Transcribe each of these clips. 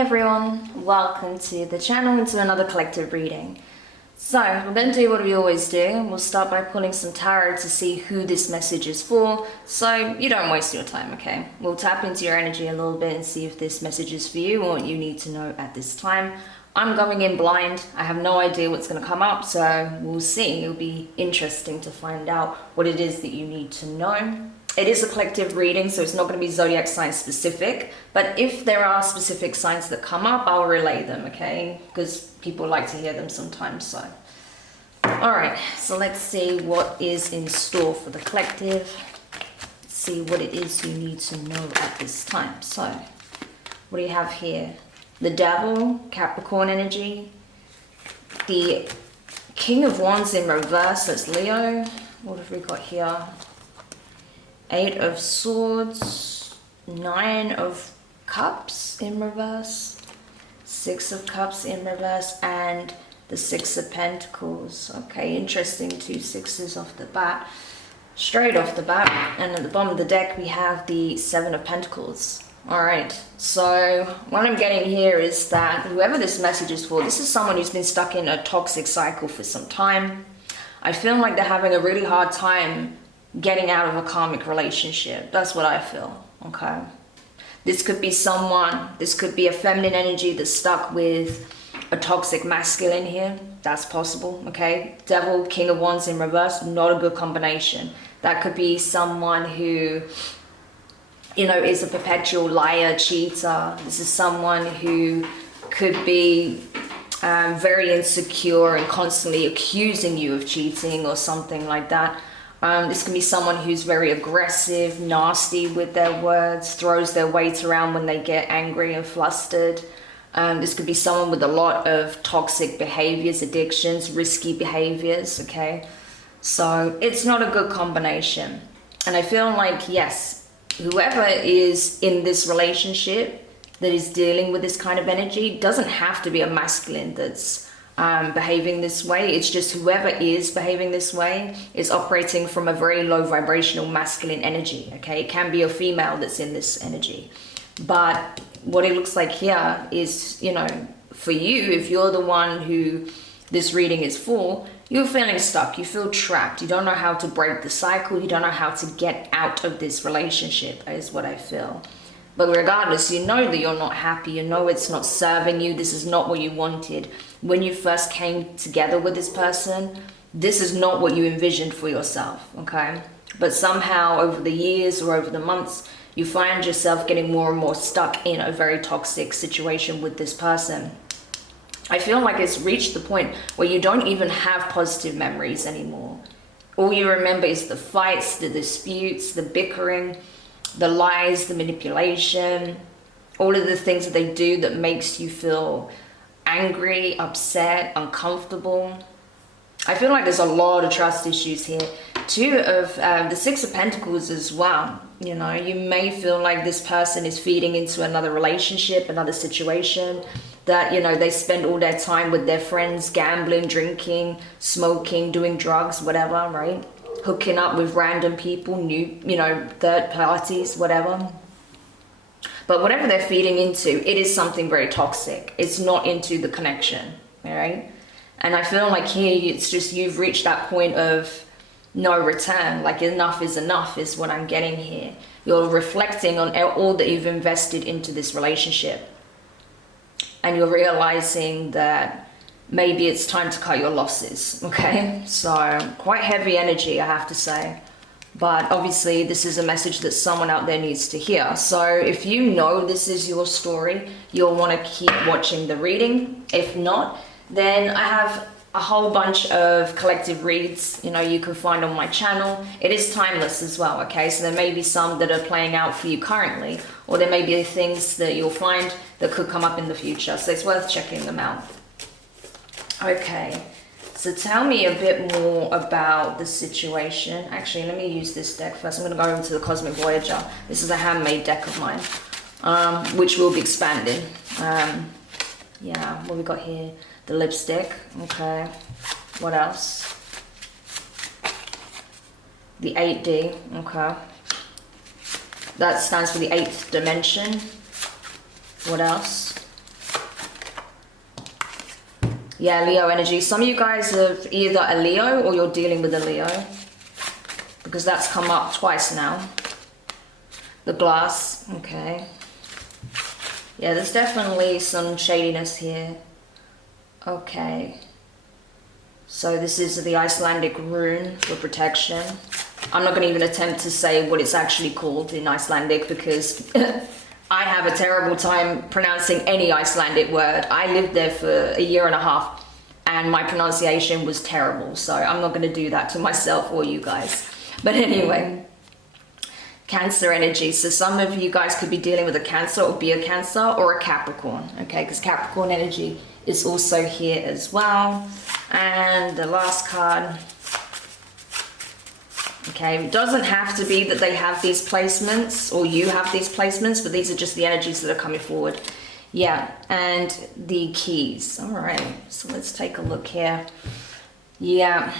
everyone, welcome to the channel and to another collective reading. So we're going to do what we always do. We'll start by pulling some tarot to see who this message is for, so you don't waste your time, okay? We'll tap into your energy a little bit and see if this message is for you or what you need to know at this time. I'm going in blind. I have no idea what's going to come up, so we'll see. It'll be interesting to find out what it is that you need to know. It is a collective reading, so it's not going to be zodiac sign specific, but if there are specific signs that come up, I'll relay them, okay? Because people like to hear them sometimes, so. All right, so let's see what is in store for the collective. Let's see what it is you need to know at this time. So, what do you have here? The Devil, Capricorn energy. The King of Wands in reverse, that's Leo. What have we got here? Eight of Swords, Nine of Cups in reverse, Six of Cups in reverse, and the Six of Pentacles. Okay, interesting, two sixes off the bat, straight off the bat. And at the bottom of the deck we have the Seven of Pentacles. All right, so what I'm getting here is that whoever this message is for, this is someone who's been stuck in a toxic cycle for some time. I feel like they're having a really hard time getting out of a karmic relationship. That's what I feel, okay? This could be someone, this could be a feminine energy that's stuck with a toxic masculine here. That's possible, okay? Devil, King of Wands in reverse, not a good combination. That could be someone who, you know, is a perpetual liar, cheater. This is someone who could be very insecure and constantly accusing you of cheating or something like that. This can be someone who's very aggressive, nasty with their words, throws their weight around when they get angry and flustered. This could be someone with a lot of toxic behaviors, addictions, risky behaviors, okay? So it's not a good combination. And I feel like, yes, whoever is in this relationship that is dealing with this kind of energy doesn't have to be a masculine that's behaving this way. It's just whoever is behaving this way is operating from a very low vibrational masculine energy, okay? It can be a female that's in this energy. But what it looks like here is, you know, for you, if you're the one who this reading is for, you're feeling stuck, you feel trapped, you don't know how to break the cycle, you don't know how to get out of this relationship, is what I feel. But regardless, you know that you're not happy, you know it's not serving you, this is not what you wanted. When you first came together with this person, this is not what you envisioned for yourself, okay? But somehow over the years or over the months, you find yourself getting more and more stuck in a very toxic situation with this person. I feel like it's reached the point where you don't even have positive memories anymore. All you remember is the fights, the disputes, the bickering, the lies, the manipulation, all of the things that they do that makes you feel angry, upset, uncomfortable. I feel like there's a lot of trust issues here. Two of the Six of Pentacles as well. You know, you may feel like this person is feeding into another relationship, another situation, that, you know, they spend all their time with their friends, gambling, drinking, smoking, doing drugs, whatever, right? Hooking up with random people, new, you know, third parties, whatever. But whatever they're feeding into, it is something very toxic. It's not into the connection, all right? And I feel like here, it's just you've reached that point of no return. Like enough is what I'm getting here. You're reflecting on all that you've invested into this relationship. And you're realizing that maybe it's time to cut your losses, okay? So quite heavy energy, I have to say. But obviously this is a message that someone out there needs to hear. So if you know this is your story, you'll want to keep watching the reading. If not, then I have a whole bunch of collective reads, you know, you can find on my channel. It is timeless as well, okay? So there may be some that are playing out for you currently, or there may be things that you'll find that could come up in the future. So it's worth checking them out. Okay, so tell me a bit more about the situation. Actually, let me use this deck first. I'm going to go into the Cosmic Voyager. This is a handmade deck of mine, which will be expanding. Yeah, what we got here? The lipstick, okay. What else? The 8D, okay. That stands for the 8th dimension. What else? Yeah, Leo energy. Some of you guys have either a Leo or you're dealing with a Leo, because that's come up twice now. The glass, okay. Yeah, there's definitely some shadiness here. Okay. So this is the Icelandic rune for protection. I'm not going to even attempt to say what it's actually called in Icelandic, because I have a terrible time pronouncing any Icelandic word. I lived there for a year and a half and my pronunciation was terrible. So I'm not going to do that to myself or you guys. But anyway, Cancer energy. So some of you guys could be dealing with a Cancer or be a Cancer or a Capricorn. Okay, because Capricorn energy is also here as well. And the last card. Okay, it doesn't have to be that they have these placements or you have these placements, but these are just the energies that are coming forward. Yeah, and the keys. All right, so let's take a look here. Yeah,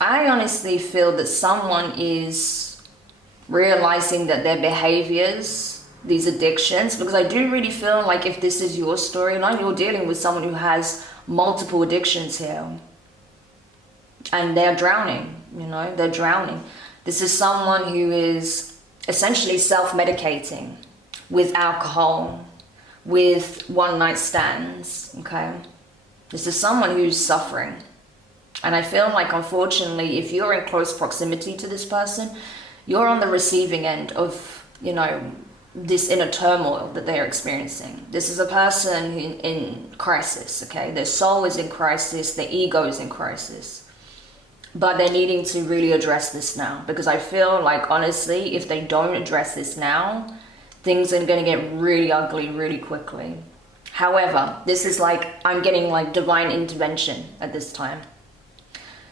I honestly feel that someone is realizing that their behaviors, these addictions, because I do really feel like if this is your storyline, you're dealing with someone who has multiple addictions here. And they're drowning, you know, they're drowning. This is someone who is essentially self-medicating with alcohol, with one-night stands, okay? This is someone who's suffering. And I feel like, unfortunately, if you're in close proximity to this person, you're on the receiving end of, you know, this inner turmoil that they're experiencing. This is a person in crisis, okay? Their soul is in crisis, their ego is in crisis. But they're needing to really address this now, because I feel like, honestly, if they don't address this now, things are going to get really ugly really quickly. However, this is like, I'm getting like divine intervention at this time.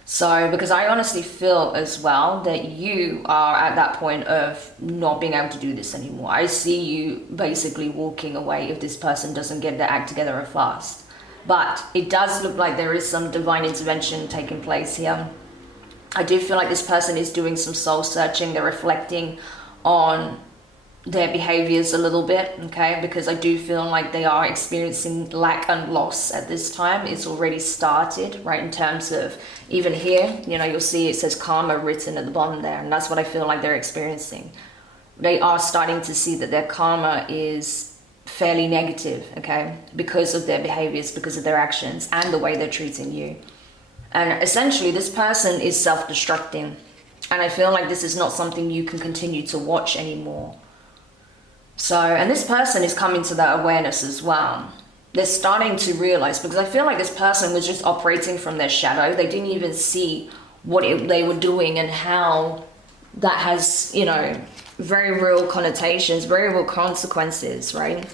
So, because I honestly feel as well that you are at that point of not being able to do this anymore. I see you basically walking away if this person doesn't get their act together fast. But it does look like there is some divine intervention taking place here. I do feel like this person is doing some soul searching. They're reflecting on their behaviors a little bit, okay? Because I do feel like they are experiencing lack and loss at this time. It's already started, right? In terms of even here, you know, you'll see it says karma written at the bottom there. And that's what I feel like they're experiencing. They are starting to see that their karma is fairly negative, okay? Because of their behaviors, because of their actions and the way they're treating you. And essentially this person is self-destructing. And I feel like this is not something you can continue to watch anymore. So, and this person is coming to that awareness as well. They're starting to realize, because I feel like this person was just operating from their shadow. They didn't even see what they were doing and how that has, you know, very real connotations, very real consequences, right?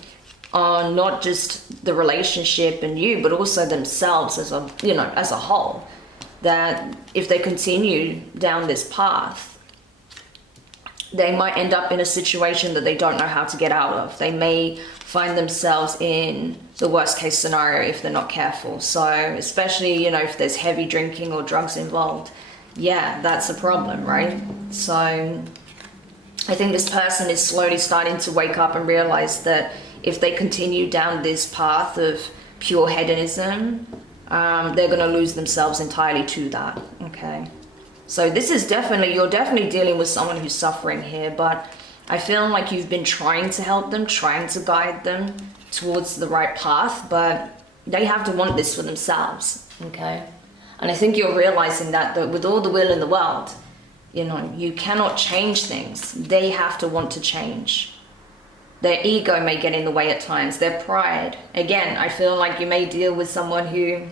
On not just the relationship and you, but also themselves as a, you know, as a whole. That if they continue down this path, they might end up in a situation that they don't know how to get out of. They may find themselves in the worst case scenario if they're not careful. So especially, you know, if there's heavy drinking or drugs involved, yeah, that's a problem, right? So I think this person is slowly starting to wake up and realize that if they continue down this path of pure hedonism, they're going to lose themselves entirely to that, okay? So this is definitely, you're definitely dealing with someone who's suffering here, but I feel like you've been trying to help them, trying to guide them towards the right path, but they have to want this for themselves, okay? And I think you're realizing that with all the will in the world, you know, you cannot change things. They have to want to change. Their ego may get in the way at times, their pride. Again, I feel like you may deal with someone who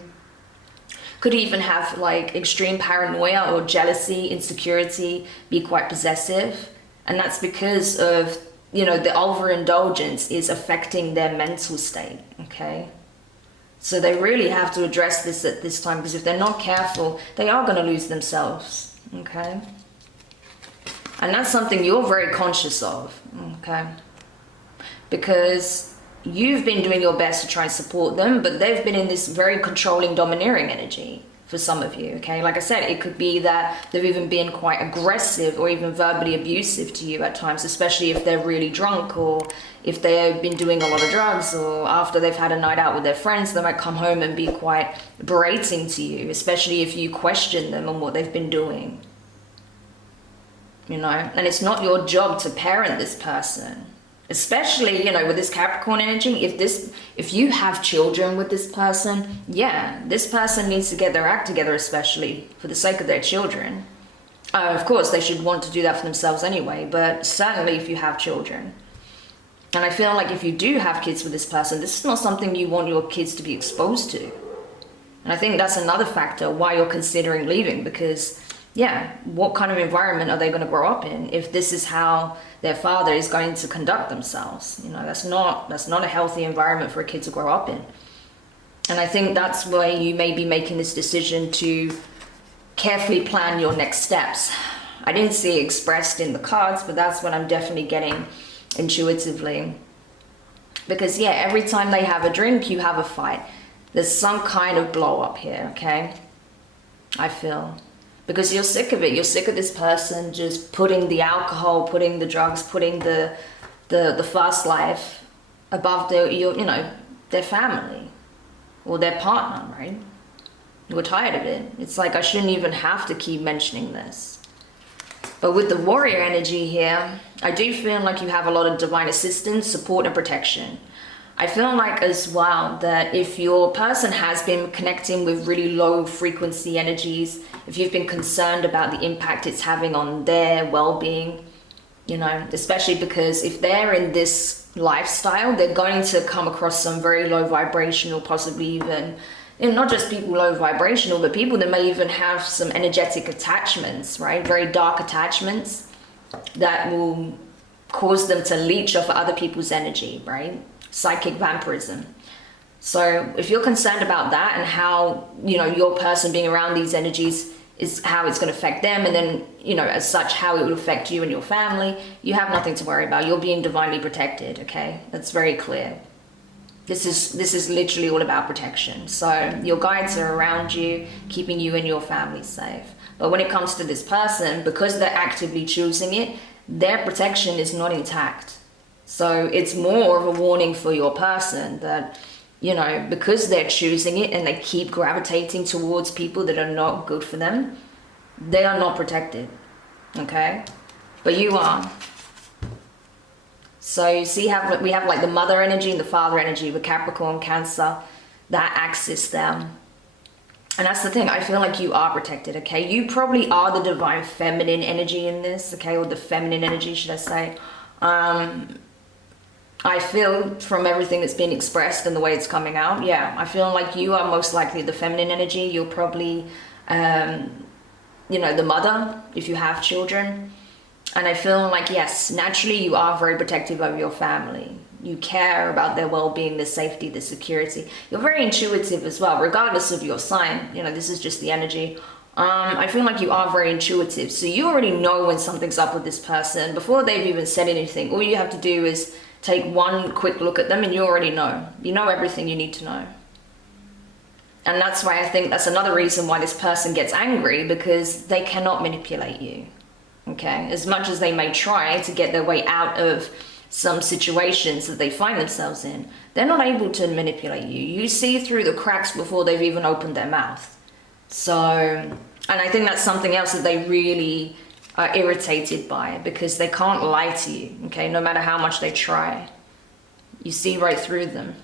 could even have like extreme paranoia or jealousy, insecurity, be quite possessive. And that's because of, you know, the overindulgence is affecting their mental state, okay? So they really have to address this at this time, because if they're not careful, they are going to lose themselves, okay? And that's something you're very conscious of, okay? Because you've been doing your best to try and support them, but they've been in this very controlling, domineering energy for some of you, okay? Like I said, it could be that they've even been quite aggressive or even verbally abusive to you at times, especially if they're really drunk, or if they've been doing a lot of drugs, or after they've had a night out with their friends, they might come home and be quite berating to you, especially if you question them on what they've been doing. You know, and it's not your job to parent this person. Especially, you know, with this Capricorn energy, if you have children with this person, yeah, this person needs to get their act together, especially for the sake of their children. Of course, they should want to do that for themselves anyway, but certainly if you have children. And I feel like if you do have kids with this person, this is not something you want your kids to be exposed to. And I think that's another factor why you're considering leaving, because yeah, what kind of environment are they going to grow up in if this is how their father is going to conduct themselves? You know, that's not a healthy environment for a kid to grow up in. And I think that's why you may be making this decision to carefully plan your next steps. I didn't see it expressed in the cards, but that's what I'm definitely getting intuitively. Because yeah, every time they have a drink, you have a fight. There's some kind of blow up here, okay? I feel. Because you're sick of it. You're sick of this person just putting the alcohol, putting the drugs, putting the fast life above their family or their partner, right? You're tired of it. It's like I shouldn't even have to keep mentioning this. But with the warrior energy here, I do feel like you have a lot of divine assistance, support, and protection. I feel like as well that if your person has been connecting with really low frequency energies, if you've been concerned about the impact it's having on their well-being, you know, especially because if they're in this lifestyle, they're going to come across some very low vibrational, possibly even, you know, not just people low vibrational, but people that may even have some energetic attachments, right? Very dark attachments that will cause them to leech off other people's energy, right? Psychic vampirism. So if you're concerned about that and how, you know, your person being around these energies is how it's going to affect them, and then, you know, as such, how it will affect you and your family, you have nothing to worry about. You're being divinely protected, okay? That's very clear. This is literally all about protection. So your guides are around you, keeping you and your family safe. But when it comes to this person, because they're actively choosing it, their protection is not intact. So it's more of a warning for your person that, you know, because they're choosing it and they keep gravitating towards people that are not good for them, they are not protected, okay? But you are. So you see how we have like the mother energy and the father energy with Capricorn, Cancer, that axis there. And that's the thing, I feel like you are protected, okay? You probably are the divine feminine energy in this, okay? Or the feminine energy, should I say. I feel from everything that's been expressed and the way it's coming out, yeah, I feel like you are most likely the feminine energy. You're probably, you know, the mother if you have children. And I feel like, yes, naturally you are very protective of your family. You care about their well-being, their safety, their security. You're very intuitive as well, regardless of your sign. You know, this is just the energy. I feel like you are very intuitive. So you already know when something's up with this person before they've even said anything. All you have to do is take one quick look at them and you already know. You know everything you need to know. And that's why I think that's another reason why this person gets angry, because they cannot manipulate you. Okay? As much as they may try to get their way out of some situations that they find themselves in, they're not able to manipulate you. You see through the cracks before they've even opened their mouth. So, and I think that's something else that they really are irritated by, because they can't lie to you, okay, no matter how much they try. You see right through them.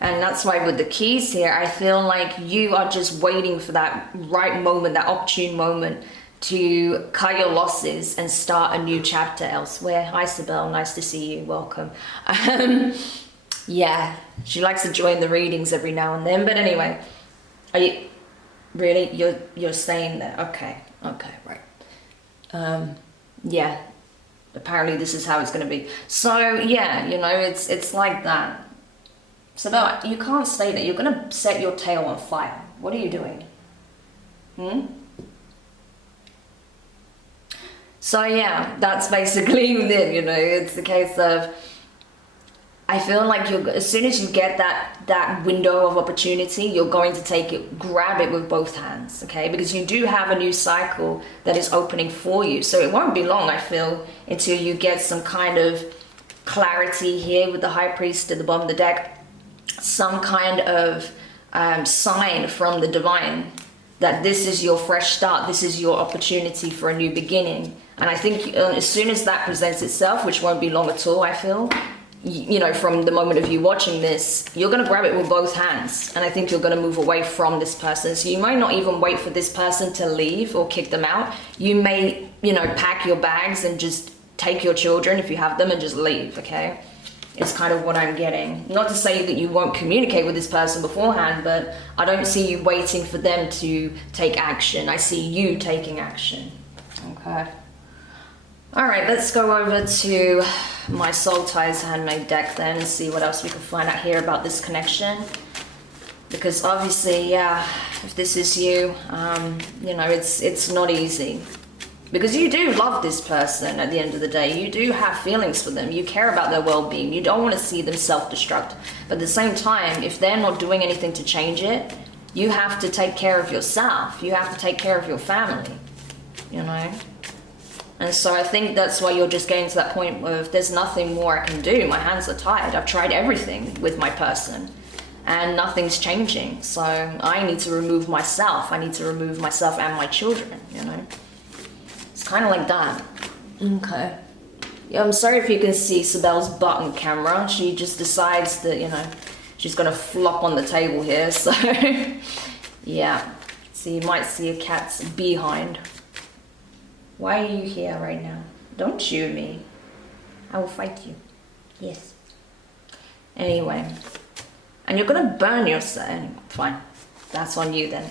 And that's why with the keys here, I feel like you are just waiting for that right moment, that opportune moment to cut your losses and start a new chapter elsewhere. Hi Sibel, nice to see you, welcome. Yeah, she likes to join the readings every now and then, but anyway, are you really, you're staying there? Okay, right. Yeah, apparently this is how it's going to be. So yeah, you know, it's like that. So no, you can't stay there. You're going to set your tail on fire. What are you doing? So yeah, that's basically it, you know. It's the case of I feel like you're, as soon as you get that window of opportunity, you're going to take it, grab it with both hands, okay? Because you do have a new cycle that is opening for you. So it won't be long, I feel, until you get some kind of clarity here with the High Priest at the bottom of the deck, some kind of sign from the divine that this is your fresh start, this is your opportunity for a new beginning. And I think as soon as that presents itself, which won't be long at all, I feel, you know, from the moment of you watching this, you're going to grab it with both hands. And I think you're going to move away from this person. So you might not even wait for this person to leave or kick them out. You may, you know, pack your bags and just take your children, if you have them, and just leave, okay? It's kind of what I'm getting. Not to say that you won't communicate with this person beforehand, but I don't see you waiting for them to take action. I see you taking action, okay? All right, let's go over to my Soul Ties Handmade deck then and see what else we can find out here about this connection. Because obviously, yeah, if this is you, you know, it's not easy. Because you do love this person at the end of the day. You do have feelings for them. You care about their well-being. You don't want to see them self-destruct. But at the same time, if they're not doing anything to change it, you have to take care of yourself. You have to take care of your family, you know? And so I think that's why you're just getting to that point of there's nothing more I can do. My hands are tied. I've tried everything with my person and nothing's changing. So I need to remove myself. I need to remove myself and my children, you know? It's kind of like that. Okay. Yeah, I'm sorry if you can see Sibel's butt on camera. She just decides that, you know, she's going to flop on the table here. So, yeah. So you might see a cat's behind. Why are you here right now? Don't chew me. I will fight you. Yes. Anyway. And you're going to burn yourself. Anyway, fine. That's on you then.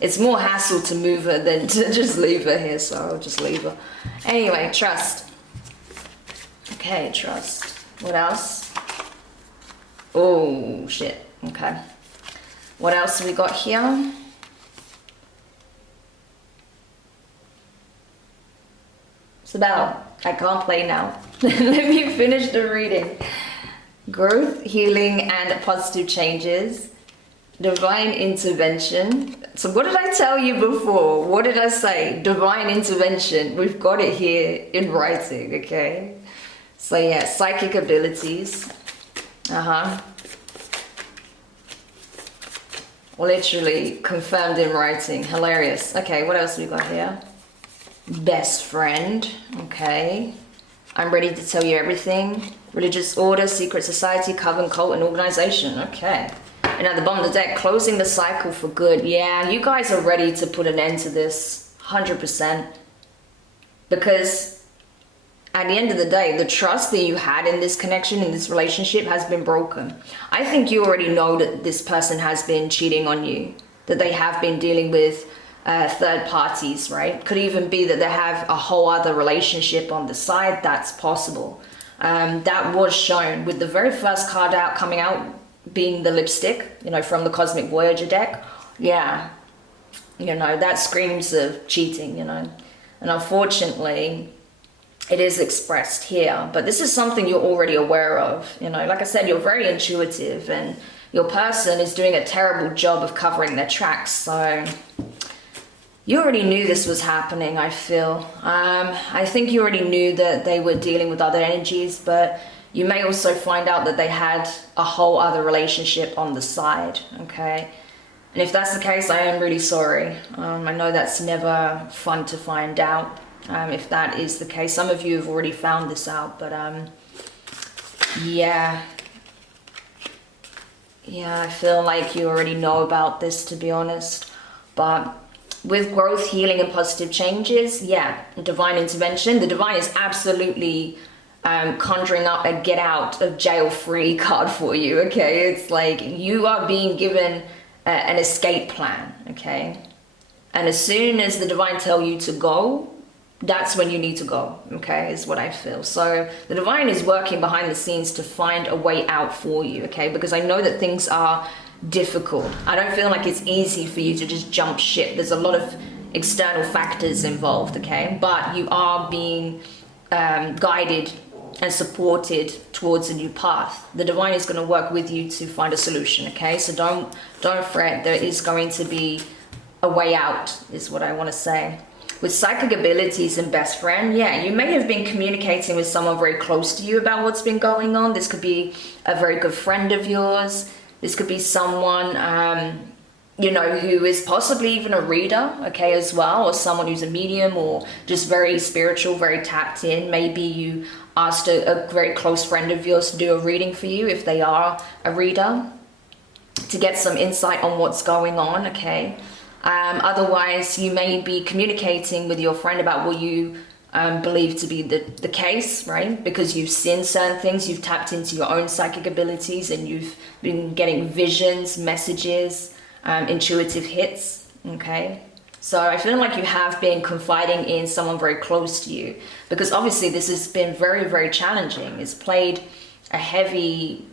It's more hassle to move her than to just leave her here, so I'll just leave her. Anyway, trust. Okay, trust. What else? Oh, shit. Okay. What else have we got here? Sibel, I can't play now. Let me finish the reading. Growth, healing, and positive changes. Divine intervention. So what did I tell you before? What did I say? Divine intervention. We've got it here in writing, okay? So yeah, psychic abilities. Literally confirmed in writing. Hilarious. Okay, what else we got here? Best friend. Okay. I'm ready to tell you everything. Religious order, secret society, coven, cult, and organization. Okay. And at the bottom of the deck, closing the cycle for good. Yeah, you guys are ready to put an end to this, 100%. Because at the end of the day, the trust that you had in this connection, in this relationship, has been broken. I think you already know that this person has been cheating on you, that they have been dealing with third parties, right? Could even be that they have a whole other relationship on the side. That's possible. That was shown with the very first card out coming out being the lipstick, you know, from the Cosmic Voyager deck. Yeah, you know, that screams of cheating, you know. And unfortunately, it is expressed here. But this is something you're already aware of, you know. Like I said, you're very intuitive and your person is doing a terrible job of covering their tracks. So you already knew this was happening, I feel. I think you already knew that they were dealing with other energies, but you may also find out that they had a whole other relationship on the side, okay? And if that's the case, I am really sorry. I know that's never fun to find out, if that is the case. Some of you have already found this out, but yeah. Yeah, I feel like you already know about this, to be honest. But with growth, healing, and positive changes, yeah, divine intervention. The divine is absolutely conjuring up a get out of jail free card for you, okay? It's like you are being given an escape plan, okay? And as soon as the divine tell you to go, that's when you need to go, okay, is what I feel. So the divine is working behind the scenes to find a way out for you, okay? Because I know that things are difficult. I don't feel like it's easy for you to just jump ship. There's a lot of external factors involved, okay? But you are being guided and supported towards a new path. The divine is going to work with you to find a solution, okay? So don't fret. There is going to be a way out, is what I want to say. With psychic abilities and best friend, yeah, you may have been communicating with someone very close to you about what's been going on. This could be a very good friend of yours. This could be someone, you know, who is possibly even a reader, okay, as well, or someone who's a medium or just very spiritual, very tapped in. Maybe you asked a very close friend of yours to do a reading for you if they are a reader, to get some insight on what's going on, okay? Otherwise, you may be communicating with your friend about what you believe to be the case, right? Because you've seen certain things, you've tapped into your own psychic abilities, and you've been getting visions, messages, intuitive hits, okay? So I feel like you have been confiding in someone very close to you, because obviously this has been very, very challenging. It's played a heavy...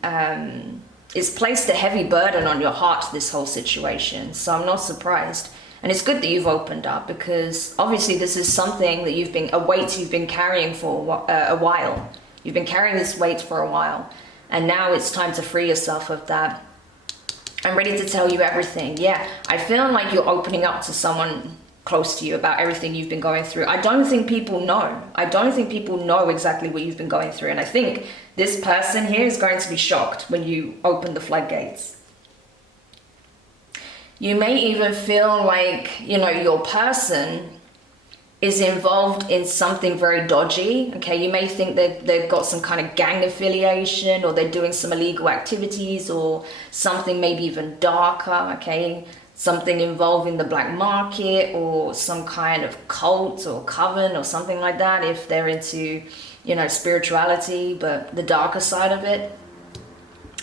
it's placed a heavy burden on your heart, this whole situation. So I'm not surprised. And it's good that you've opened up, because obviously this is something that a weight you've been carrying for a while. You've been carrying this weight for a while. And now it's time to free yourself of that. I'm ready to tell you everything. Yeah, I feel like you're opening up to someone close to you about everything you've been going through. I don't think people know. I don't think people know exactly what you've been going through. And I think this person here is going to be shocked when you open the floodgates. You may even feel like, you know, your person is involved in something very dodgy. Okay, you may think that they've got some kind of gang affiliation, or they're doing some illegal activities, or something maybe even darker, okay? Something involving the black market, or some kind of cult or coven or something like that, if they're into, you know, spirituality, but the darker side of it.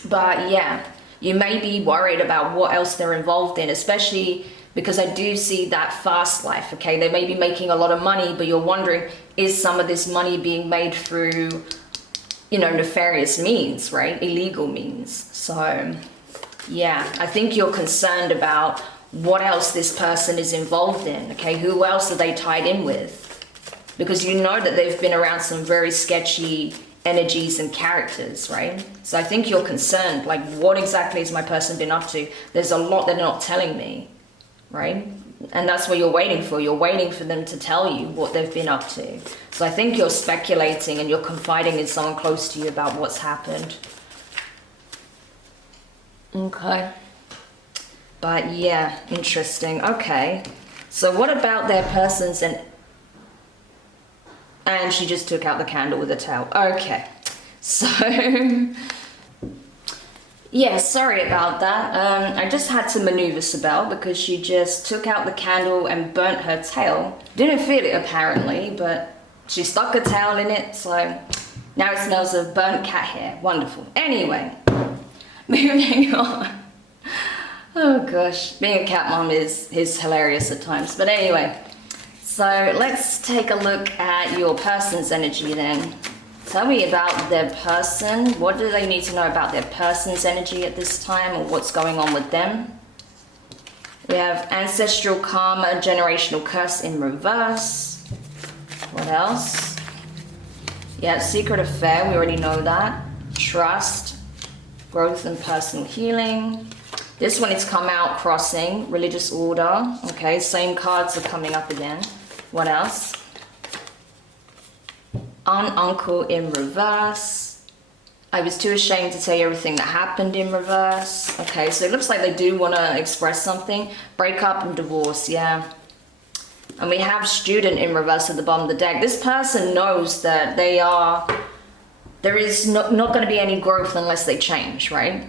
But yeah, you may be worried about what else they're involved in, especially because I do see that fast life, okay? They may be making a lot of money, but you're wondering, is some of this money being made through, you know, nefarious means, right? Illegal means. So yeah, I think you're concerned about what else this person is involved in, okay? Who else are they tied in with? Because you know that they've been around some very sketchy energies and characters, right? So I think you're concerned, like, what exactly has my person been up to? There's a lot they're not telling me, right? And that's what you're waiting for. You're waiting for them to tell you what they've been up to. So I think you're speculating and you're confiding in someone close to you about what's happened. Okay. But yeah, interesting. Okay. So what about their persons and she just took out the candle with a towel. Okay. So yeah, sorry about that. I just had to maneuver Sibel because she just took out the candle and burnt her tail. Didn't feel it apparently, but she stuck a towel in it, so now it smells of burnt cat hair. Wonderful. Anyway, moving on. Oh gosh, being a cat mom is hilarious at times. But anyway, so let's take a look at your person's energy then. Tell me about their person. What do they need to know about their person's energy at this time, or what's going on with them? We have ancestral karma, generational curse in reverse. What else? Yeah, secret affair, we already know that. Trust, growth and personal healing. This one, it's come out crossing, religious order. Okay, same cards are coming up again. What else? Uncle in reverse. I was too ashamed to tell you everything that happened in reverse. Okay, so it looks like they do want to express something. Breakup and divorce, yeah. And we have student in reverse at the bottom of the deck. This person knows that there is not going to be any growth unless they change, right?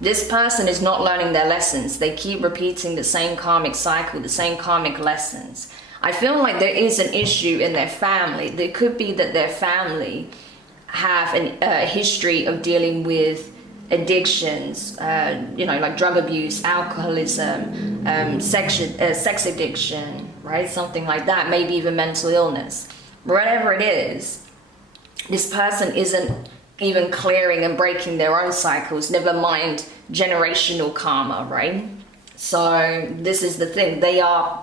This person is not learning their lessons. They keep repeating the same karmic cycle, the same karmic lessons. I feel like there is an issue in their family. There could be that their family have a history of dealing with addictions, like drug abuse, alcoholism, sex addiction, right? Something like that, maybe even mental illness. Whatever it is, this person isn't even clearing and breaking their own cycles, never mind generational karma, right? So this is the thing. They are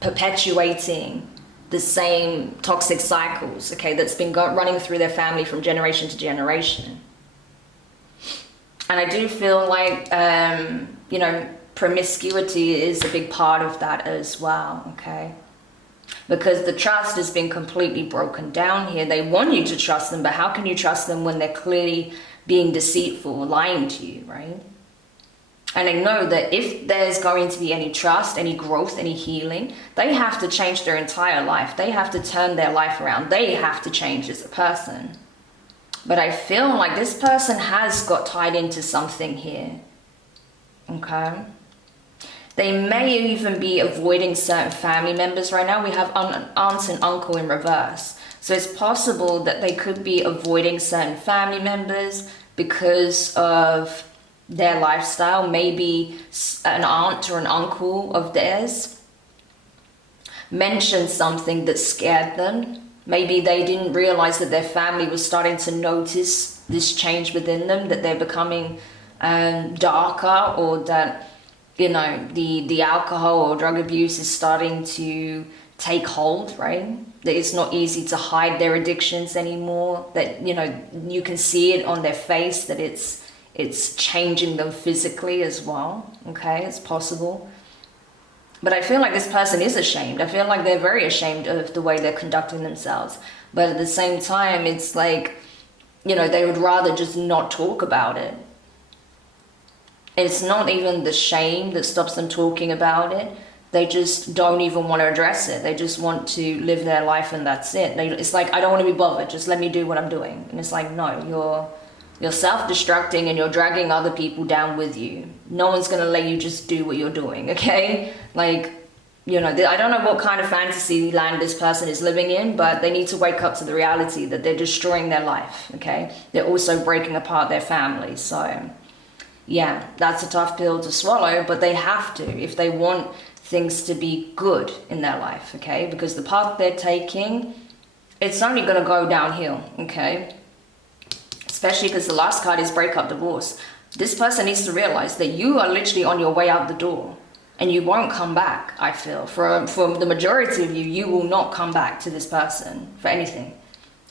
perpetuating the same toxic cycles, okay, that's been running through their family from generation to generation. And I do feel like, you know, promiscuity is a big part of that as well, okay? Because the trust has been completely broken down here. They want you to trust them, but how can you trust them when they're clearly being deceitful, lying to you, right? And they know that if there's going to be any trust, any growth, any healing, they have to change their entire life. They have to turn their life around. They have to change as a person. But I feel like this person has got tied into something here, okay? They may even be avoiding certain family members right now. We have aunt and uncle in reverse. So it's possible that they could be avoiding certain family members because of their lifestyle. Maybe an aunt or an uncle of theirs mentioned something that scared them. Maybe they didn't realize that their family was starting to notice this change within them, that they're becoming darker, or that, you know, the alcohol or drug abuse is starting to take hold, right? That it's not easy to hide their addictions anymore, that, you know, you can see it on their face, that it's changing them physically as well, okay? It's possible. But I feel like this person is ashamed. I feel like they're very ashamed of the way they're conducting themselves. But at the same time, it's like, you know, they would rather just not talk about it. It's not even the shame that stops them talking about it. They just don't even want to address it. They just want to live their life and that's it. It's like, I don't want to be bothered. Just let me do what I'm doing. And it's like, no, you're self-destructing and you're dragging other people down with you. No one's going to let you just do what you're doing, okay? Like, you know, I don't know what kind of fantasy land this person is living in, but they need to wake up to the reality that they're destroying their life, okay? They're also breaking apart their family. So, yeah, that's a tough pill to swallow, but they have to if they want things to be good in their life, okay? Because the path they're taking, it's only going to go downhill, okay? Especially because the last card is breakup, divorce. This person needs to realize that you are literally on your way out the door and you won't come back, I feel. For the majority of you, you will not come back to this person for anything.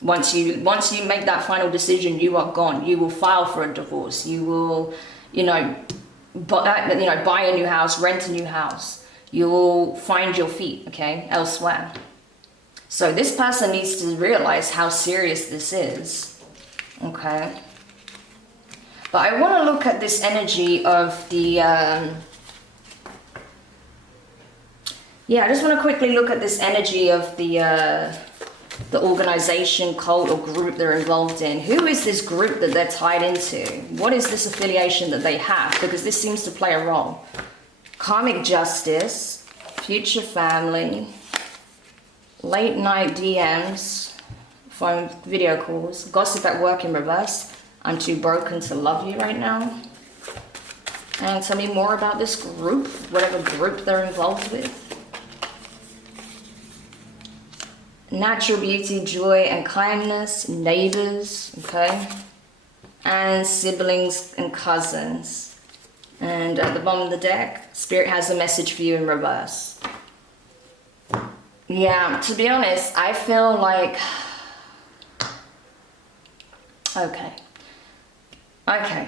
Once you make that final decision, you are gone. You will file for a divorce. You will, buy a new house, rent a new house. You will find your feet, okay, elsewhere. So this person needs to realize how serious this is, okay? But I want to look at this energy of the, I just want to quickly look at this energy of the organization, cult, or group they're involved in. Who is this group that they're tied into? What is this affiliation that they have? Because this seems to play a role. Karmic justice, future family, late night DMs, phone video calls, gossip at work in reverse. I'm too broken to love you right now. And tell me more about this group, whatever group they're involved with. Natural beauty, joy, and kindness, neighbors, okay? And siblings and cousins. And at the bottom of the deck, Spirit has a message for you in reverse. Yeah, to be honest, I feel like... Okay,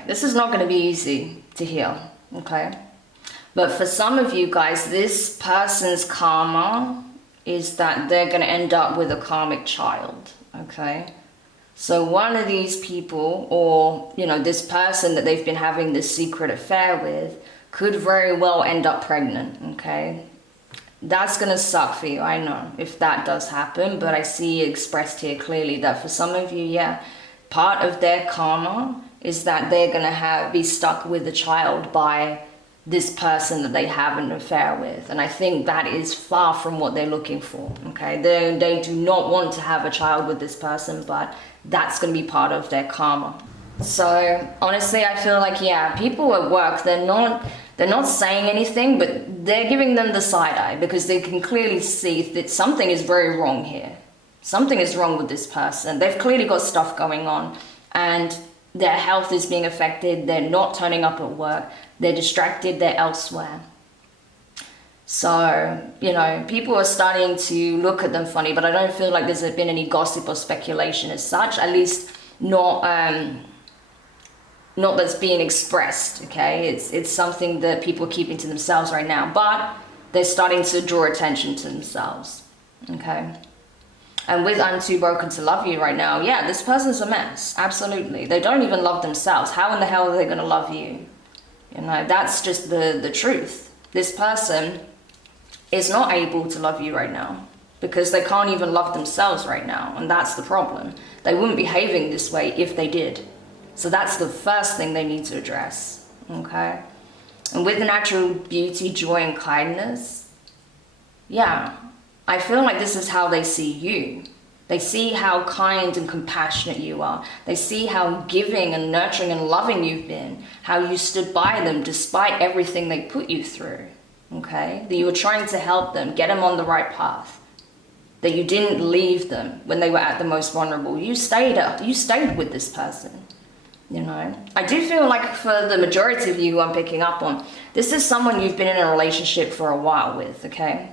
this is not going to be easy to heal, okay? But for some of you guys, this person's karma is that they're going to end up with a karmic child, okay? So one of these people, or, this person that they've been having this secret affair with, could very well end up pregnant, okay? That's going to suck for you, I know, if that does happen, but I see expressed here clearly that for some of you, part of their karma is that they're going to be stuck with a child by this person that they have an affair with. And I think that is far from what they're looking for, okay? They do not want to have a child with this person, but that's going to be part of their karma. So honestly, I feel like, people at work, they're not saying anything, but they're giving them the side eye because they can clearly see that something is very wrong here. Something is wrong with this person. They've clearly got stuff going on and their health is being affected. They're not turning up at work. They're distracted. They're elsewhere. So, you know, people are starting to look at them funny, but I don't feel like there's been any gossip or speculation as such, at least not not that's being expressed, okay? It's something that people are keeping to themselves right now, but they're starting to draw attention to themselves, okay? And with I'm too broken to love you right now, yeah, this person's a mess, absolutely. They don't even love themselves. How in the hell are they gonna love you? You know, that's just the truth. This person is not able to love you right now because they can't even love themselves right now, and that's the problem. They wouldn't be behaving this way if they did. So that's the first thing they need to address, okay? And with natural beauty, joy, and kindness, yeah, I feel like this is how they see you. They see how kind and compassionate you are. They see how giving and nurturing and loving you've been, how you stood by them despite everything they put you through, okay? That you were trying to help them, get them on the right path. That you didn't leave them when they were at the most vulnerable. You stayed with this person, you know? I do feel like for the majority of you who I'm picking up on, this is someone you've been in a relationship for a while with, okay?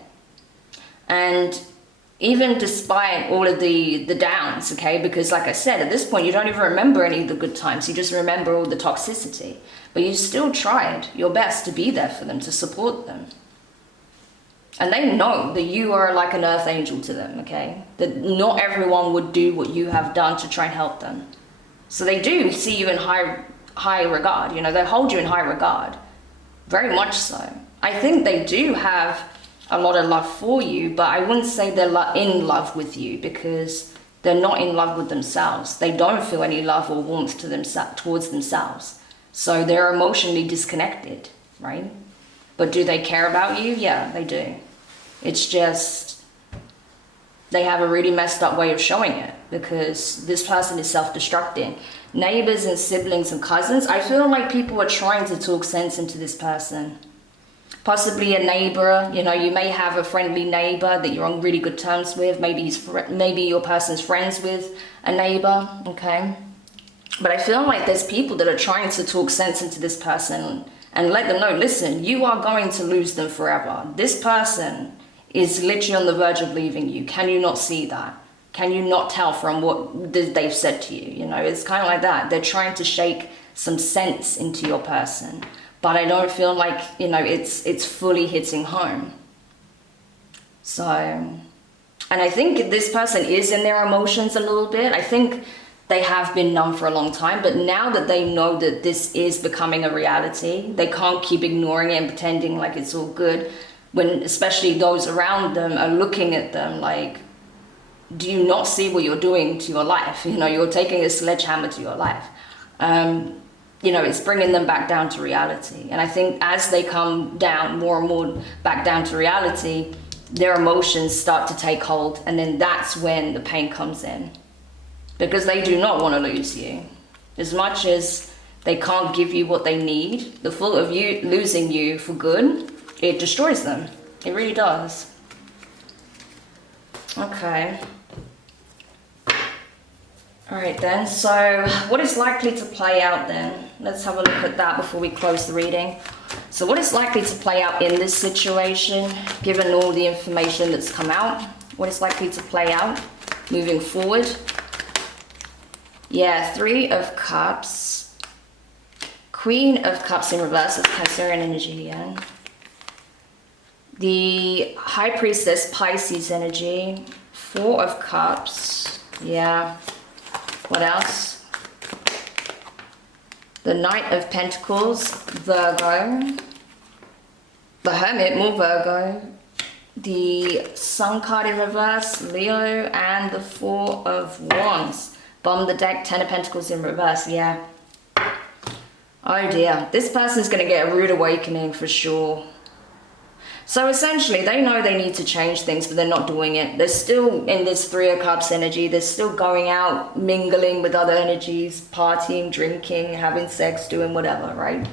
And even despite all of the downs, okay, because like I said, at this point, you don't even remember any of the good times. You just remember all the toxicity. But you still tried your best to be there for them, to support them. And they know that you are like an earth angel to them, okay? That not everyone would do what you have done to try and help them. So they do see you in high regard, you know, they hold you in high regard. Very much so. I think they do have a lot of love for you, but I wouldn't say they're in love with you because they're not in love with themselves. They don't feel any love or warmth towards themselves. So they're emotionally disconnected, right? But do they care about you? Yeah, they do. It's just they have a really messed up way of showing it because this person is self-destructing. Neighbors and siblings and cousins, I feel like people are trying to talk sense into this person. Possibly a neighbor, you know, you may have a friendly neighbor that you're on really good terms with. Maybe your person's friends with a neighbor, okay? But I feel like there's people that are trying to talk sense into this person and let them know, listen, you are going to lose them forever. This person is literally on the verge of leaving you. Can you not see that? Can you not tell from what they've said to you? You know, it's kind of like that. They're trying to shake some sense into your person. But I don't feel like, you know, it's fully hitting home. So, and I think this person is in their emotions a little bit. I think they have been numb for a long time, but now that they know that this is becoming a reality, they can't keep ignoring it and pretending like it's all good, when especially those around them are looking at them like, do you not see what you're doing to your life? You know, you're taking a sledgehammer to your life. You know, it's bringing them back down to reality. And I think as they come down more and more back down to reality, their emotions start to take hold. And then that's when the pain comes in. Because they do not want to lose you. As much as they can't give you what they need, the thought of you losing you for good, it destroys them. It really does. Okay. All right then, so what is likely to play out then? Let's have a look at that before we close the reading. So what is likely to play out in this situation, given all the information that's come out? What is likely to play out moving forward? Yeah, 3 of Cups. Queen of Cups in reverse, that's Cancerian energy, yeah. The High Priestess, Pisces energy. 4 of Cups, yeah. What else? The Knight of Pentacles, Virgo. The Hermit, more Virgo. The Sun card in reverse, Leo. And the 4 of Wands. Bottom of the deck, 10 of Pentacles in reverse, yeah. Oh dear, this person's going to get a rude awakening for sure. So essentially, they know they need to change things, but they're not doing it. They're still in this 3 of Cups energy. They're still going out, mingling with other energies, partying, drinking, having sex, doing whatever, right?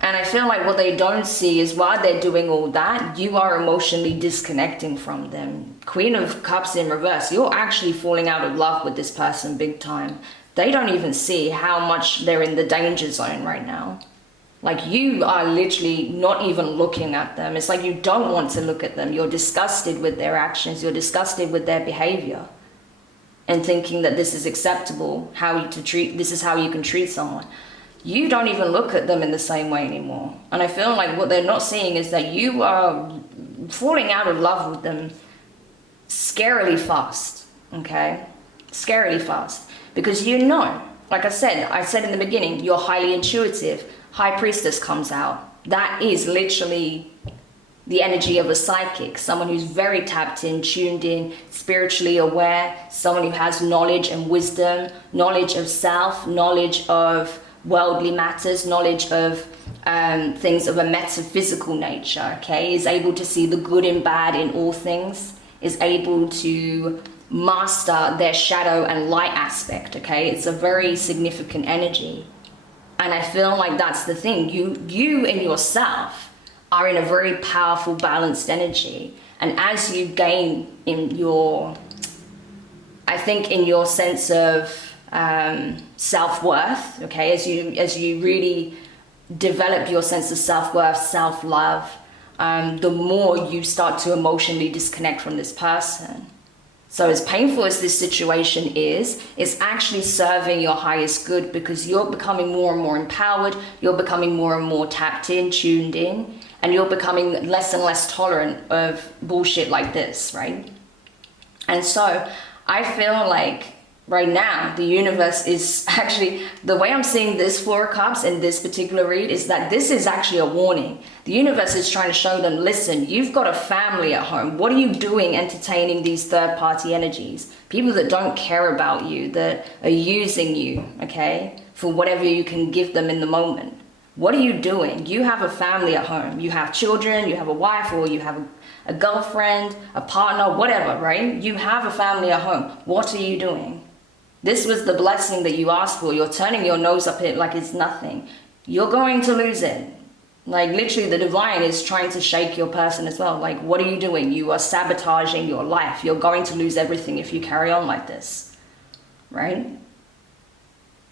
And I feel like what they don't see is while they're doing all that, you are emotionally disconnecting from them. Queen of Cups in reverse, you're actually falling out of love with this person big time. They don't even see how much they're in the danger zone right now. Like you are literally not even looking at them. It's like you don't want to look at them. You're disgusted with their actions. You're disgusted with their behavior, and thinking that this is acceptable, this is how you can treat someone. You don't even look at them in the same way anymore. And I feel like what they're not seeing is that you are falling out of love with them scarily fast, okay? Scarily fast. Because you know, like I said in the beginning, you're highly intuitive. High Priestess comes out. That is literally the energy of a psychic, someone who's very tapped in, tuned in, spiritually aware, someone who has knowledge and wisdom, knowledge of self, knowledge of worldly matters, knowledge of things of a metaphysical nature, okay? Is able to see the good and bad in all things, is able to master their shadow and light aspect, okay? It's a very significant energy. And I feel like that's the thing. You in yourself are in a very powerful, balanced energy. And as you gain in your, I think in your sense of self-worth, okay, as you really develop your sense of self-worth, self-love, the more you start to emotionally disconnect from this person. So as painful as this situation is, it's actually serving your highest good, because you're becoming more and more empowered, you're becoming more and more tapped in, tuned in, and you're becoming less and less tolerant of bullshit like this, right? And so I feel like right now the universe is actually, the way I'm seeing this Four of Cups in this particular read is that this is actually a warning. The universe is trying to show them, listen, you've got a family at home. What are you doing entertaining these third-party energies? People that don't care about you, that are using you, okay, for whatever you can give them in the moment. What are you doing? You have a family at home. You have children, you have a wife, or you have a girlfriend, a partner, whatever, right? You have a family at home. What are you doing? This was the blessing that you asked for. You're turning your nose up it like it's nothing. You're going to lose it. Like literally the divine is trying to shake your person as well. Like, what are you doing? You are sabotaging your life. You're going to lose everything if you carry on like this, right?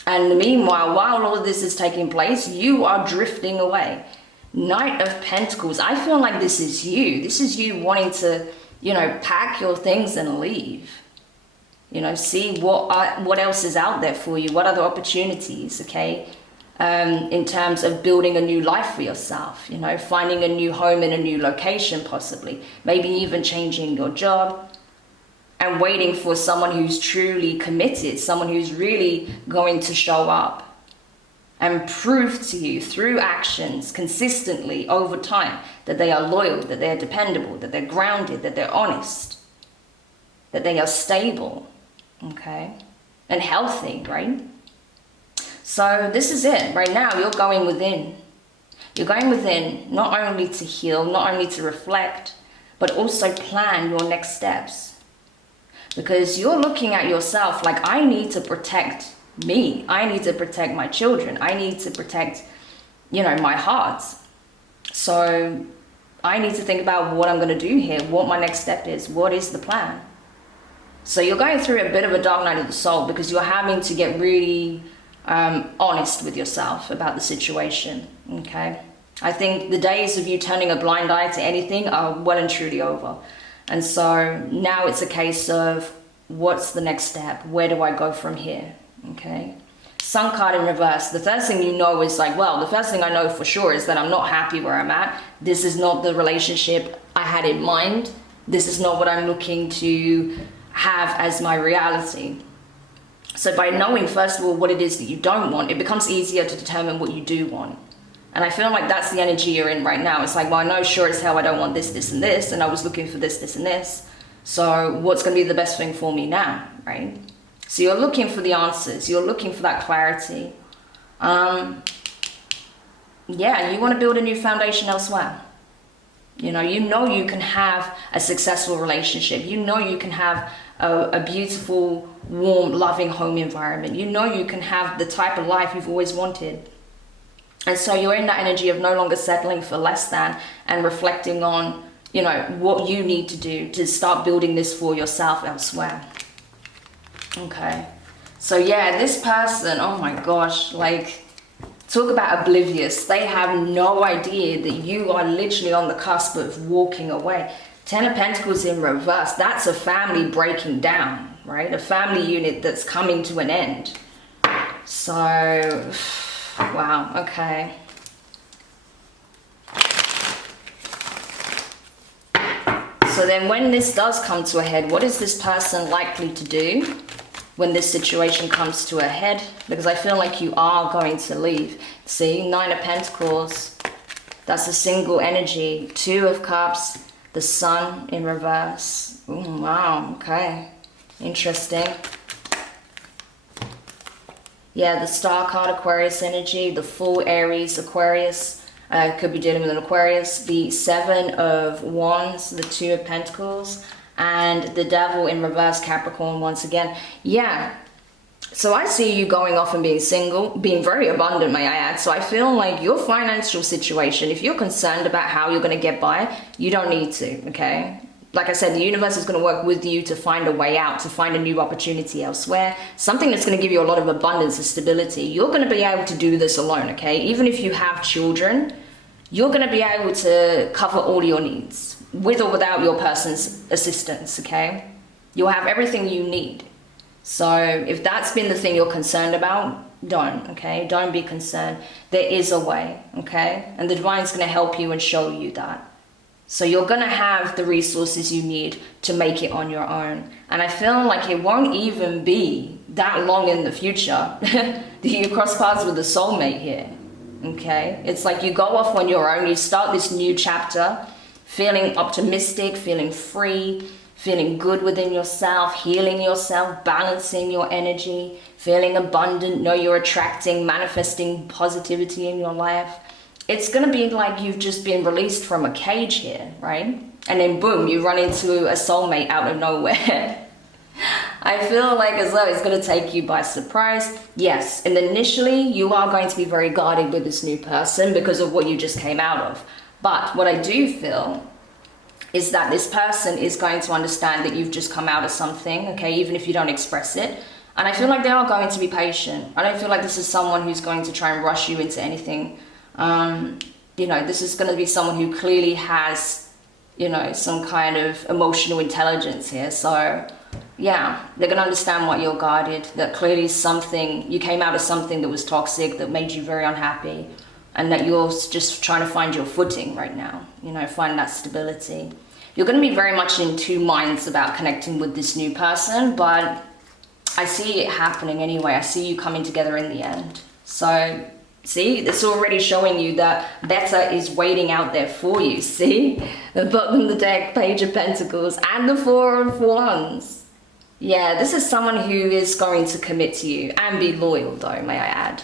And meanwhile, while all of this is taking place, you are drifting away. Knight of Pentacles. I feel like this is you. This is you wanting to, you know, pack your things and leave. You know, see what else is out there for you. What other opportunities, okay? In terms of building a new life for yourself. You know, finding a new home in a new location possibly. Maybe even changing your job. And waiting for someone who's truly committed. Someone who's really going to show up. And prove to you through actions consistently over time that they are loyal, that they are dependable, that they're grounded, that they're honest. That they are stable. Okay, and healthy, right? So this is it. Right now, you're going within. You're going within not only to heal, not only to reflect, but also plan your next steps. Because you're looking at yourself like, I need to protect me. I need to protect my children. I need to protect, you know, my heart. So I need to think about what I'm going to do here, what my next step is, what is the plan. So you're going through a bit of a dark night of the soul because you're having to get really honest with yourself about the situation, okay? I think the days of you turning a blind eye to anything are well and truly over. And so now it's a case of, what's the next step? Where do I go from here, okay? Sun card in reverse. The first thing you know is like, well, the first thing I know for sure is that I'm not happy where I'm at. This is not the relationship I had in mind. This is not what I'm looking to have as my reality. So by knowing first of all what it is that you don't want, it becomes easier to determine what you do want. And I feel like that's the energy you're in right now. It's like, well, I know sure as hell I don't want this, this, and this, and I was looking for this, this, and this. So what's going to be the best thing for me now, right? So you're looking for the answers. You're looking for that clarity. Yeah, you want to build a new foundation elsewhere. You know you can have a successful relationship. You know you can have a beautiful, warm, loving home environment. You know you can have the type of life you've always wanted. And so you're in that energy of no longer settling for less than and reflecting on, you know, what you need to do to start building this for yourself elsewhere. Okay. So yeah, this person, oh my gosh, like, Talk about oblivious. They have no idea that you are literally on the cusp of walking away. Ten of Pentacles in reverse. That's a family breaking down, right? A family unit that's coming to an end. So, wow, okay. So then when this does come to a head, what is this person likely to do when this situation comes to a head? Because I feel like you are going to leave. See, Nine of Pentacles, that's a single energy. Two of Cups, the Sun in reverse. Ooh, wow, okay, interesting. Yeah, the Star card, Aquarius energy, the full Aries, Aquarius, could be dealing with an Aquarius, the Seven of Wands, the Two of Pentacles, and the Devil in reverse, Capricorn once again. Yeah, so I see you going off and being single, being very abundant, may I add. So I feel like your financial situation, if you're concerned about how you're going to get by, you don't need to, okay? Like I said, the universe is going to work with you to find a way out, to find a new opportunity elsewhere, something that's going to give you a lot of abundance and stability. You're going to be able to do this alone, okay? Even if you have children, you're going to be able to cover all your needs, with or without your person's assistance, okay? You'll have everything you need. So if that's been the thing you're concerned about, don't, okay? Don't be concerned. There is a way, okay? And the divine's going to help you and show you that. So you're going to have the resources you need to make it on your own. And I feel like it won't even be that long in the future that you cross paths with a soulmate here, okay? It's like you go off on your own, you start this new chapter, feeling optimistic, feeling free, feeling good within yourself, healing yourself, balancing your energy, feeling abundant, know you're attracting, manifesting positivity in your life. It's going to be like you've just been released from a cage here, right? And then boom, you run into a soulmate out of nowhere. I feel like as though it's going to take you by surprise. Yes, and initially you are going to be very guarded with this new person because of what you just came out of. But what I do feel is that this person is going to understand that you've just come out of something, okay, even if you don't express it. And I feel like they are going to be patient. I don't feel like this is someone who's going to try and rush you into anything. You know, this is going to be someone who clearly has, you know, some kind of emotional intelligence here. So yeah, they're going to understand why you're guarded, that clearly something, you came out of something that was toxic, that made you very unhappy, and that you're just trying to find your footing right now, you know, find that stability. You're going to be very much in two minds about connecting with this new person, but I see it happening anyway. I see you coming together in the end. So see, it's already showing you that better is waiting out there for you. See, the bottom of the deck, Page of Pentacles, and the Four of Wands. Yeah, this is someone who is going to commit to you and be loyal though, may I add.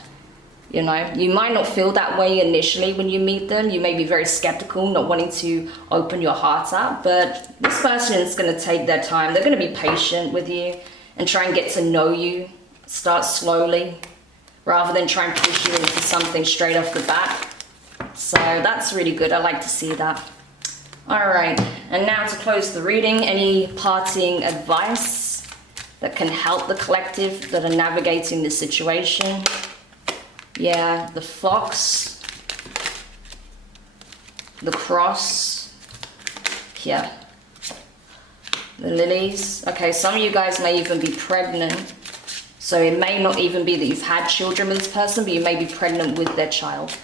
You know, you might not feel that way initially when you meet them. You may be very skeptical, not wanting to open your heart up, but this person is going to take their time. They're going to be patient with you and try and get to know you. Start slowly, rather than try and push you into something straight off the bat. So that's really good. I like to see that. All right, and now to close the reading, any parting advice that can help the collective that are navigating this situation? Yeah, the Fox, the Cross, yeah, the Lilies. Okay, some of you guys may even be pregnant. So it may not even be that you've had children with this person, but you may be pregnant with their child.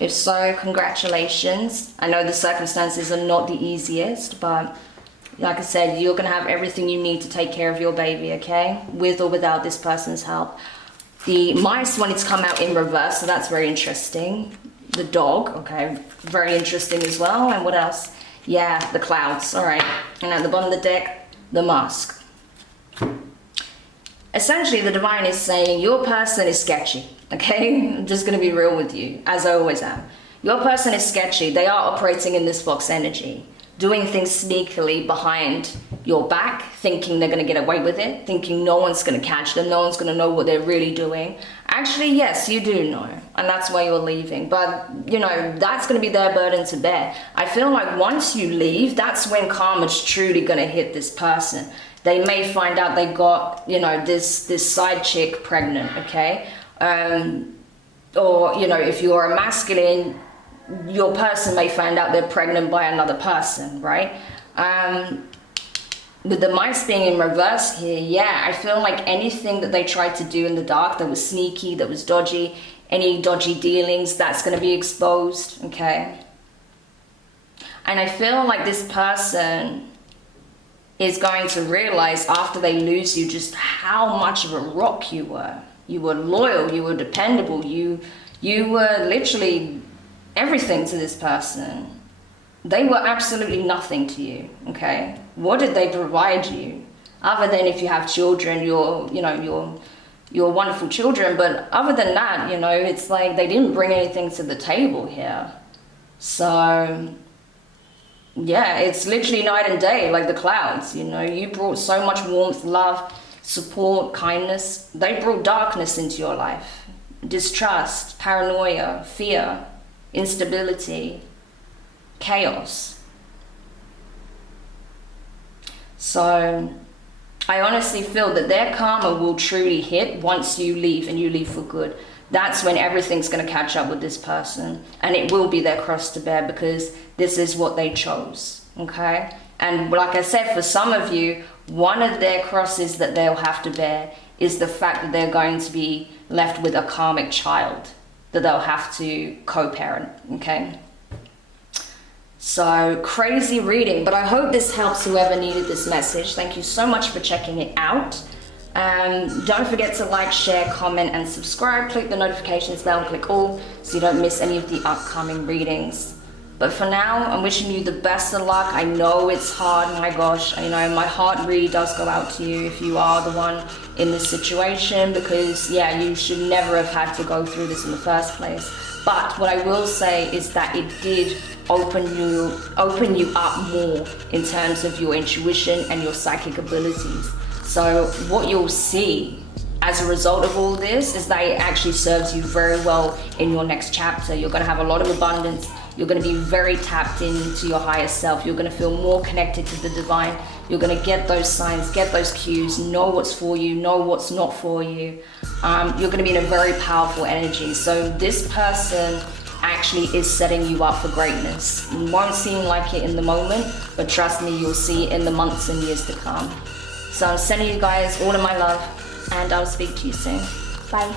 If so, congratulations. I know the circumstances are not the easiest, but like I said, you're going to have everything you need to take care of your baby, okay? With or without this person's help. The mice wanted to come out in reverse, so that's very interesting. The dog, okay, very interesting as well. And what else? Yeah, the clouds, all right. And at the bottom of the deck, the mask. Essentially, the divine is saying your person is sketchy, okay? I'm just going to be real with you, as I always am. Your person is sketchy. They are operating in this Fox energy, doing things sneakily behind your back, thinking they're going to get away with it, thinking no one's going to catch them, no one's going to know what they're really doing. Actually, yes, you do know, and that's why you're leaving. But, you know, that's going to be their burden to bear. I feel like once you leave, that's when karma's truly going to hit this person. They may find out they got, you know, this side chick pregnant, okay? or, you know, if you're a masculine, your person may find out they're pregnant by another person, right? With the mice being in reverse here, yeah, I feel like anything that they tried to do in the dark that was sneaky, that was dodgy, any dodgy dealings, that's going to be exposed, okay? And I feel like this person is going to realize after they lose you just how much of a rock you were. You were loyal, you were dependable, you were literally everything to this person. They were absolutely nothing to you, okay? What did they provide you? Other than if you have children, you're wonderful children, but other than that, you know, it's like they didn't bring anything to the table here. So, yeah, it's literally night and day, like the clouds, you know. You brought so much warmth, love, support, kindness. They brought darkness into your life. Distrust, paranoia, fear, instability, chaos. So I honestly feel that their karma will truly hit once you leave, and you leave for good. That's when everything's going to catch up with this person, and it will be their cross to bear, because this is what they chose, okay? And like I said, for some of you, one of their crosses that they'll have to bear is the fact that they're going to be left with a karmic child that they'll have to co-parent, okay? So crazy reading, but I hope this helps whoever needed this message. Thank you so much for checking it out. Don't forget to like, share, comment, and subscribe. Click the notifications bell and click all so you don't miss any of the upcoming readings. But for now, I'm wishing you the best of luck. I know it's hard, my gosh. I know my heart really does go out to you if you are the one in this situation, because yeah, you should never have had to go through this in the first place. But what I will say is that it did open you up more in terms of your intuition and your psychic abilities. So what you'll see as a result of all this is that it actually serves you very well in your next chapter. You're going to have a lot of abundance. You're going to be very tapped into your higher self. You're going to feel more connected to the divine. You're going to get those signs, get those cues, know what's for you, know what's not for you. You're going to be in a very powerful energy. So this person actually is setting you up for greatness. It won't seem like it in the moment, but trust me, you'll see in the months and years to come. So I'm sending you guys all of my love, and I'll speak to you soon. Bye.